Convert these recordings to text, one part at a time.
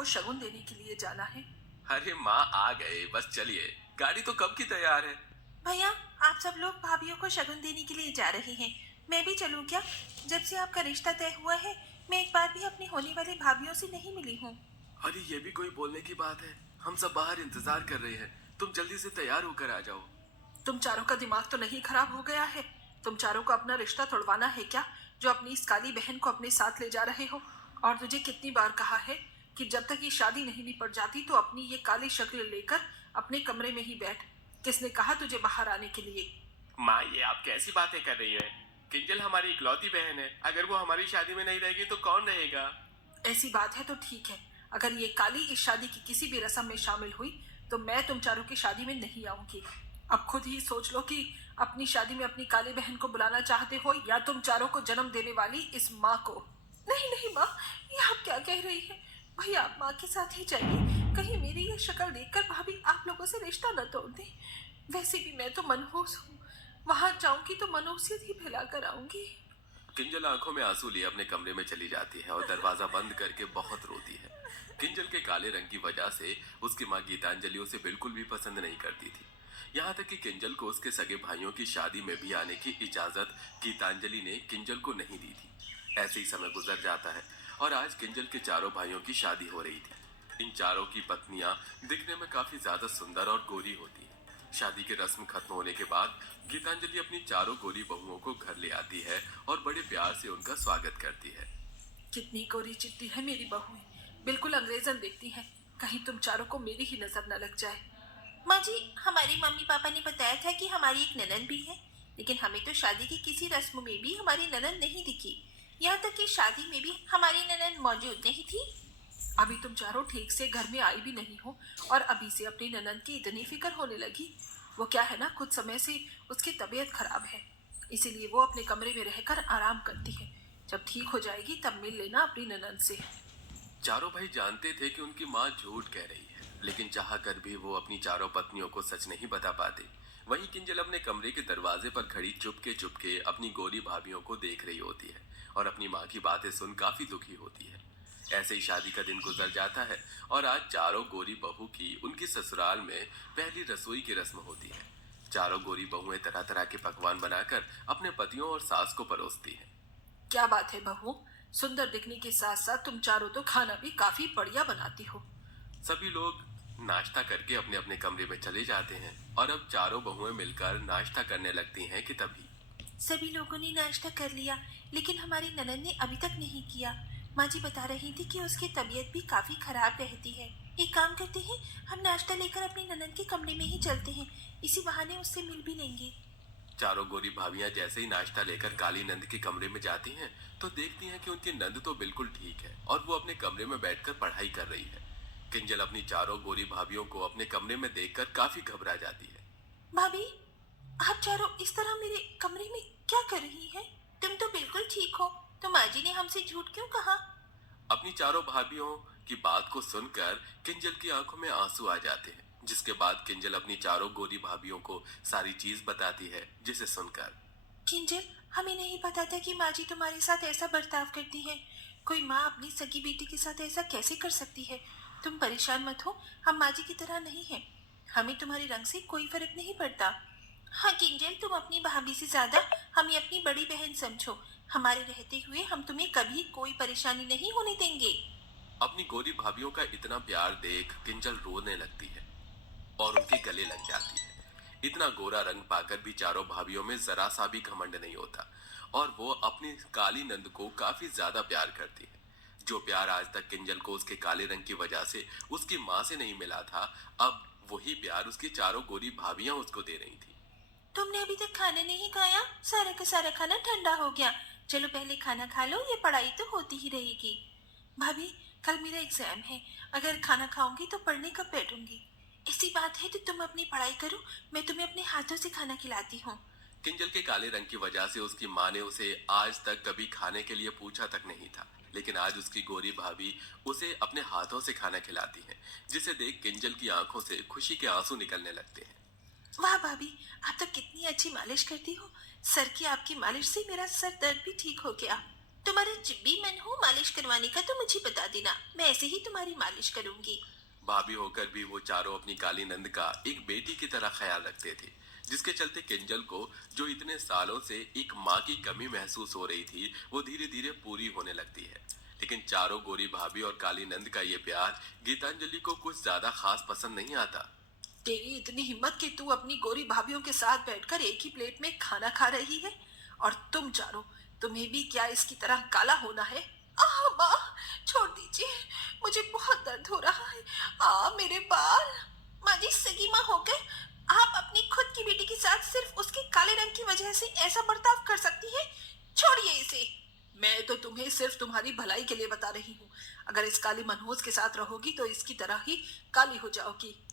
को शगुन देने के लिए जाना है। अरे माँ आ गए, बस चलिए, गाड़ी तो कब की तैयार है। भैया, आप सब लोग भाभीियों को शगुन देने के लिए जा रहे हैं, मैं भी चलूं क्या? जब से आपका रिश्ता तय हुआ है, मैं एक बार भी अपनी होने वाली भाभीियों से नहीं मिली हूँ। अरे ये भी कोई बोलने की बात है, हम सब बाहर इंतजार कर रहे हैं, तुम जल्दी से तैयार होकर आ जाओ। तुम चारों का दिमाग तो नहीं खराब हो गया है? तुम चारों को अपना रिश्ता तोड़वाना है क्या, जो अपनी इस काली बहन को अपने साथ ले जा रहे हो? और तुझे कितनी बार कहा है कि जब तक ये शादी नहीं निपट जाती तो अपनी ये काली शक्ल लेकर अपने कमरे में ही बैठ। किसने कहा तुझे बाहर आने के लिए? माँ ये आप कैसी बातें कर रही है? किंजल हमारी इकलौती बहन है, अगर वो हमारी शादी में नहीं रहेगी तो कौन रहेगा? ऐसी बात है तो ठीक है, अगर ये काली इस शादी की किसी भी रस्म में शामिल हुई तो मैं तुम चारों की शादी में नहीं आऊंगी। अब खुद ही सोच लो कि अपनी शादी में अपनी काली बहन को बुलाना चाहते हो या तुम चारों को जन्म देने वाली इस माँ को। नहीं नहीं माँ, ये आप क्या कह रही हैं? भैया आप माँ के साथ ही जाइए, कहीं मेरी ये शक्ल देखकर भाभी आप लोगों से रिश्ता न तोड़ दे। वैसे भी मैं तो मनहूस हूँ, वहां जाऊंगी तो मनहूसियत ही फैला कर आऊंगी। किंजल आंखों में आंसू लिए अपने कमरे में चली जाती है और दरवाजा बंद करके बहुत रोती है। किंजल के काले रंग की वजह से उसकी माँ गीतांजलि उसे बिल्कुल भी पसंद नहीं करती थी। यहाँ तक कि किंजल को उसके सगे भाइयों की शादी में भी आने की इजाजत गीतांजलि ने किंजल को नहीं दी थी। ऐसे ही समय गुजर जाता है और आज किंजल के चारों भाइयों की शादी हो रही थी। इन चारों की पत्नियां दिखने में काफी ज्यादा सुंदर और गोरी होती हैं। शादी की रस्म खत्म होने के बाद गीतांजलि अपनी चारों गोरी बहुओं को घर ले आती है और बड़े प्यार से उनका स्वागत करती है। कितनी गोरी चिट्टी है मेरी बहुएं, बिल्कुल अंग्रेजन दिखती हैं। कहीं तुम चारों को मेरी ही नजर न लग जाए। माँ जी, हमारे मम्मी पापा ने बताया था कि हमारी एक ननद भी है, लेकिन हमें तो शादी की किसी रस्म में भी हमारी ननद नहीं दिखी। यहाँ तक कि शादी में भी हमारी ननद मौजूद नहीं थी। अभी तुम चारों ठीक से घर में आई भी नहीं हो और अभी से अपनी ननद की इतनी फिक्र होने लगी। वो क्या है ना, कुछ समय से उसकी तबीयत खराब है, इसीलिए वो अपने कमरे में रहकर आराम करती है। जब ठीक हो जाएगी तब मिल लेना अपनी ननद से। चारों भाई जानते थे कि उनकी माँ झूठ कह रही है, लेकिन चाह कर भी वो अपनी चारों पत्नियों को सच नहीं बता पाते। वहीं किंजल अपने कमरे के दरवाजे पर खड़ी चुपके चुपके अपनी गोरी भाभियों को देख रही होती है और अपनी माँ की बातें सुन काफी दुखी होती है। ऐसे ही शादी का दिन गुजर जाता है और आज चारों गोरी बहू की उनकी ससुराल में पहली रसोई की रस्म होती है। चारों गोरी बहुएं तरह तरह के पकवान बनाकर अपने पतियों और सास को परोसती हैं। क्या बात है बहू, सुंदर दिखने के साथ साथ तुम चारों तो खाना भी काफी बढ़िया बनाती हो। सभी लोग नाश्ता करके अपने अपने कमरे में चले जाते हैं और अब चारों बहुएं मिलकर नाश्ता करने लगती हैं कि तभी सभी लोगों ने नाश्ता कर लिया, लेकिन हमारी ननद ने अभी तक नहीं किया। माँ जी बता रही थी कि उसकी तबीयत भी काफी खराब रहती है। एक काम करते हैं, हम नाश्ता लेकर अपनी ननद के कमरे में ही चलते हैं, इसी बहाने उससे मिल भी लेंगे। चारों गोरी भाभियां जैसे ही नाश्ता लेकर काली नंद के कमरे में जाती हैं तो देखती हैं कि उनकी नंद तो बिल्कुल ठीक है और वो अपने कमरे में बैठकर पढ़ाई कर रही है। किंजल अपनी चारों गोरी भाभियों को अपने कमरे में देखकर काफी घबरा जाती है। भाभी, आप चारों इस तरह मेरे कमरे में क्या कर रही हैं? तुम तो बिल्कुल ठीक हो, तो माँ जी ने हमसे झूठ क्यों कहा? अपनी चारों भाभियों की बात को सुनकर किंजल की आंखों में आंसू आ जाते हैं, जिसके बाद किंजल अपनी चारों गोरी भाभियों को सारी चीज बताती है, जिसे सुनकर किंजल, हमें नहीं पता था कि माँ जी तुम्हारे साथ ऐसा बर्ताव करती है। कोई माँ अपनी सगी बेटी के साथ ऐसा कैसे कर सकती है? तुम परेशान मत हो, हम माँ जी की तरह नहीं हैं। हमें तुम्हारे रंग से कोई फर्क नहीं पड़ता। हाँ किंजल, तुम अपनी भाभी से ज्यादा हमें अपनी बड़ी बहन समझो। हमारे रहते हुए हम तुम्हें कभी कोई परेशानी नहीं होने देंगे। अपनी गोरी भाभियों का इतना प्यार देख किंजल रोने लगती है और उनके गले लग जाती है। इतना गोरा रंग पाकर भी चारों भाभियों में जरा सा भी घमंड नहीं होता और वो अपनी काली नंद को काफी ज्यादा प्यार करती है। जो प्यार आज तक किंजल को उसके काले रंग की वजह से उसकी माँ से नहीं मिला था, अब वही प्यार उसकी चारों गोरी भाभियां उसको दे रही थी। तुमने अभी तक खाना नहीं खाया? सारा का सारा खाना ठंडा हो गया। चलो पहले खाना खा लो, ये पढ़ाई तो होती ही रहेगी। भाभी, कल मेरा एग्जाम है, अगर खाना खाऊंगी तो पढ़ने कब बैठूंगी? ऐसी बात है तो तुम अपनी पढ़ाई करो, मैं तुम्हें अपने हाथों से खाना खिलाती हूँ। किंजल के काले रंग की वजह से उसकी माँ ने उसे आज तक कभी खाने के लिए पूछा तक नहीं था, लेकिन आज उसकी गोरी भाभी उसे अपने हाथों से खाना खिलाती है, जिसे देख किंजल की आंखों से खुशी के आंसू निकलने लगते हैं। वाह भाभी, आप तो कितनी अच्छी मालिश करती हो। सर की आपकी मालिश से मेरा सर दर्द भी ठीक हो गया। तुम्हारा जब भी मन हो मालिश करवाने का तो मुझे बता देना, मैं ऐसे ही तुम्हारी मालिश करूंगी। भाभी होकर भी वो चारों अपनी काली नंद का एक बेटी की तरह ख्याल रखते थे, जिसके चलते किंजल को जो इतने सालों से एक माँ की कमी महसूस हो रही थी वो धीरे धीरे पूरी होने लगती है। लेकिन चारों गोरी भाभी और काली नंद का ये प्यार गीतांजलि को कुछ ज्यादा खास पसंद नहीं आता। तेरी इतनी हिम्मत कि तू अपनी गोरी भाभीियों के साथ बैठकर एक ही प्लेट में खाना खा रही है, और तुम चारों, तुम्हें भी क्या इसकी तरह काला होना है? आह माँ, छोड़ दीजिए, मुझे बहुत दर्द हो रहा है। मेरे बाल। माँ जी, सगी माँ होकर आप अपनी खुद की बेटी के साथ सिर्फ उसके काले रंग की वजह से ऐसा बर्ताव कर सकती हैं? छोड़िए इसे। मैं तो तुम्हें सिर्फ तुम्हारी भलाई के लिए बता रही हूँ। अगर इस काली मनहूस के साथ रहोगी तो इसकी तरह ही काली हो जाओगी।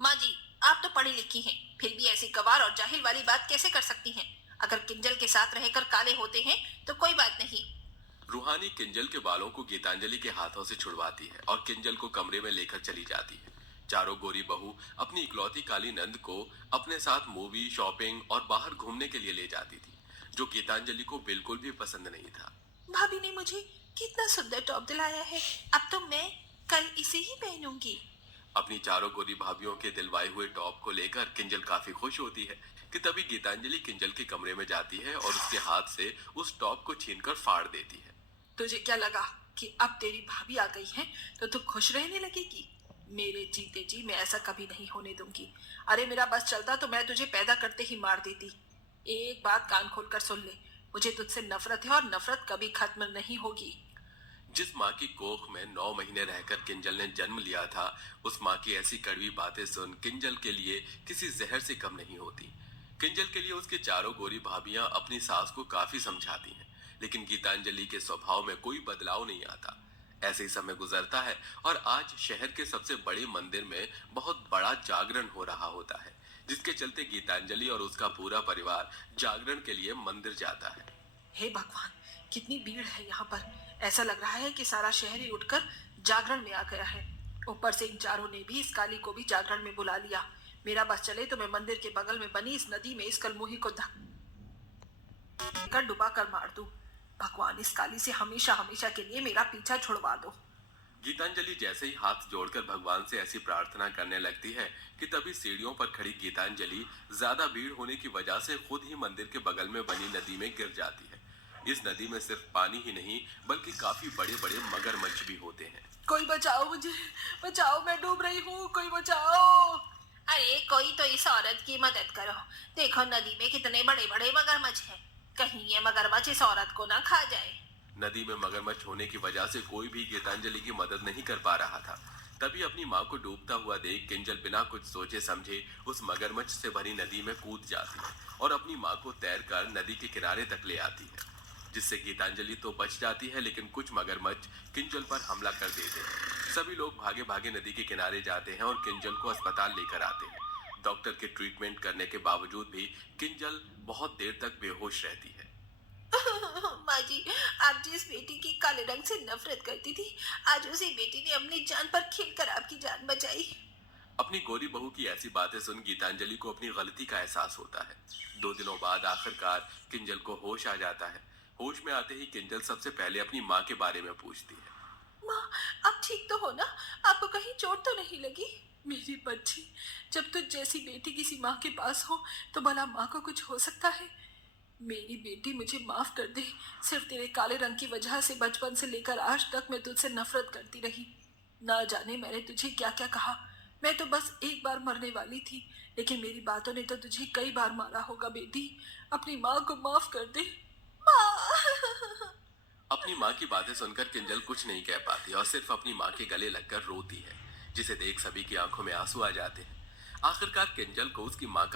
माँ जी, आप तो पढ़ी लिखी हैं, फिर भी ऐसी गवार और जाहिल वाली बात कैसे कर सकती हैं? अगर किंजल के साथ रहकर काले होते हैं तो कोई बात नहीं। रूहानी किंजल के बालों को गीतांजलि के हाथों से छुड़वाती है और किंजल को कमरे में लेकर चली जाती है। चारों गोरी बहू अपनी इकलौती काली नंद को अपने साथ मूवी, शॉपिंग और बाहर घूमने के लिए ले जाती थी, जो गीतांजलि को बिल्कुल भी पसंद नहीं था। भाभी ने मुझे कितना सुंदर टॉप दिलाया है, अब तो मैं कल इसे ही पहनूंगी। अपनी चारों गोरी भाभीियों के दिलवाए हुए टॉप को लेकर किंजल काफी खुश होती है कि तभी गीतांजलि किंजल के कमरे में जाती है और उसके हाथ से उस टॉप को छीनकर फाड़ देती है। तुझे क्या लगा कि अब तेरी भाभी आ गई है तो तू खुश रहने लगेगी? मेरे जीते जी मैं ऐसा कभी नहीं होने दूंगी। अरे मेरा बस चलता तो मैं तुझे पैदा करते ही मार देती। एक बात कान खोलकर सुन ले, मुझे तुझसे नफरत है और नफरत कभी खत्म नहीं होगी। जिस माँ की कोख में 9 महीने रहकर किंजल ने जन्म लिया था, उस माँ की ऐसी कड़वी बातें सुन किंजल के लिए किसी जहर से कम नहीं होती। किंजल के लिए उसके चारों गोरी भाभियां अपनी सास को काफी समझाती हैं, लेकिन गीतांजलि के स्वभाव में कोई बदलाव नहीं आता। ऐसे ही समय गुजरता है और आज शहर के सबसे बड़े मंदिर में बहुत बड़ा जागरण हो रहा होता है, जिसके चलते गीतांजलि और उसका पूरा परिवार जागरण के लिए मंदिर जाता है। हे भगवान, कितनी भीड़ है यहाँ पर। ऐसा लग रहा है कि सारा शहर ही उठकर जागरण में आ गया है। ऊपर से इन चारों ने भी इस काली को भी जागरण में बुला लिया। मेरा बस चले तो मैं मंदिर के बगल में बनी इस नदी में इस कलमुही को धक्कर डुबा कर मार दूं। भगवान, इस काली से हमेशा हमेशा के लिए मेरा पीछा छुड़वा दो। गीतांजलि जैसे ही हाथ जोड़कर भगवान से ऐसी प्रार्थना करने लगती है कि तभी सीढ़ियों पर खड़ी गीतांजलि ज्यादा भीड़ होने की वजह से खुद ही मंदिर के बगल में बनी नदी में गिर जाती है। इस नदी में सिर्फ पानी ही नहीं बल्कि काफी बड़े बड़े मगरमच्छ भी होते हैं। कोई बचाओ मुझे, बचाओ, मैं डूब रही हूँ, कोई बचाओ। अरे कोई तो इस औरत की मदद करो। देखो नदी में कितने बड़े बड़े मगरमच्छ हैं, कहीं ये मगरमच्छ इस औरत को ना खा जाए। नदी में मगरमच्छ होने की वजह से कोई भी गीतांजलि की मदद नहीं कर पा रहा था। तभी अपनी माँ को डूबता हुआ देख किंजल बिना कुछ सोचे समझे उस मगरमच्छ से भरी नदी में कूद जाती है और अपनी माँ को तैरकर नदी के किनारे तक ले आती है, जिससे गीतांजलि तो बच जाती है, लेकिन कुछ मगरमच्छ किंजल पर हमला कर देते हैं। सभी लोग भागे भागे नदी के किनारे जाते हैं और किंजल को अस्पताल लेकर आते हैं। डॉक्टर के ट्रीटमेंट करने के बावजूद भी किंजल बहुत देर तक बेहोश रहती है। माँ जी, आप जिस बेटी की काले रंग से नफरत करती थी, आज उसी बेटी ने अपनी जान पर खेलकर आपकी जान बचाई। अपनी गोरी बहू की ऐसी बातें सुन गीतांजलि को अपनी गलती का एहसास होता है। 2 दिनों बाद आखिरकार किंजल को होश आ जाता है। होश में आते ही किंजल सबसे पहले अपनी माँ के बारे में पूछती है। माँ, आप ठीक तो हो ना? आपको कहीं चोट तो नहीं लगी? मेरी बच्ची, जब तुझ जैसी बेटी किसी माँ के पास हो तो भला माँ को कुछ हो सकता है? मेरी बेटी, मुझे माफ कर दे। सिर्फ तेरे काले रंग की वजह से बचपन से लेकर आज तक मैं तुझसे नफरत करती रही। ना जाने मैंने तुझे क्या क्या कहा। मैं तो बस एक बार मरने वाली थी, लेकिन मेरी बातों ने तो तुझे कई बार मारा होगा बेटी। अपनी माँ को माफ कर दे माँ। अपनी माँ की बातें सुनकर किंजल कुछ नहीं कह पाती और सिर्फ अपनी माँ के गले लगकर रोती है, जिसे देख सभी की आंखों में आंसू आ जाते हैं। आखिरकार किंजल को उसकी माँ का